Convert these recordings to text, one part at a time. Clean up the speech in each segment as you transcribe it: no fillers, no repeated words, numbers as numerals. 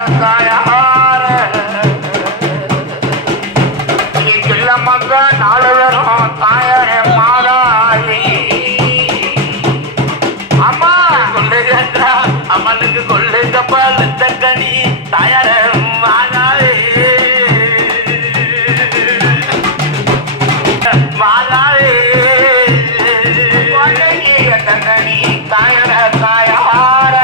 தாயார கிள்ள மக்க 4 பேரும் தாயார மாதாவி அம்மா கொள்ளுங்க அம்மனுக்கு கொள்ளுங்க பழுத்தக்கணி தாயார மாதாவி மாதாவி கொள்ளுங்கி தாயார தாயார தாயார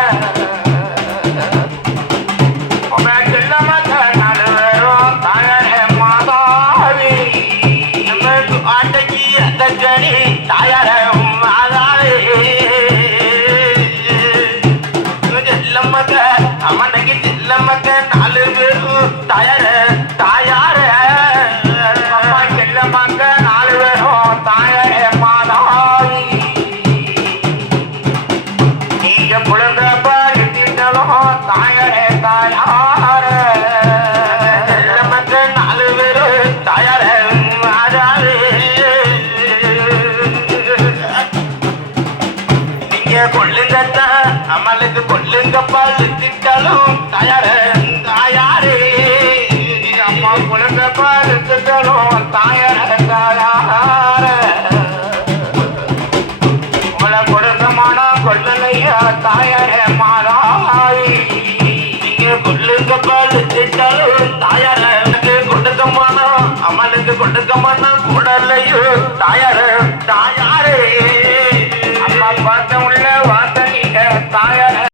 செல்லம்மக்க அம்மனைக்கு செல்லம்மக்க 4 பேரும் தாயார தாயார செல்லம்மக்க 4 பேரும் தாயார மாதாவி நீங்க குழந்த பாலிட்டாலும் தாயார தாயார செல்லம்மக்க 4 பேரும் தாயார மாதாவி கொள்ளுங்க அம்மனுக்கு கொள்ளுங்க பழுத்திட்டாலும் தாயாரே அம்மா கொள்ளுங்க பழுத்திட்டாலும் தாயார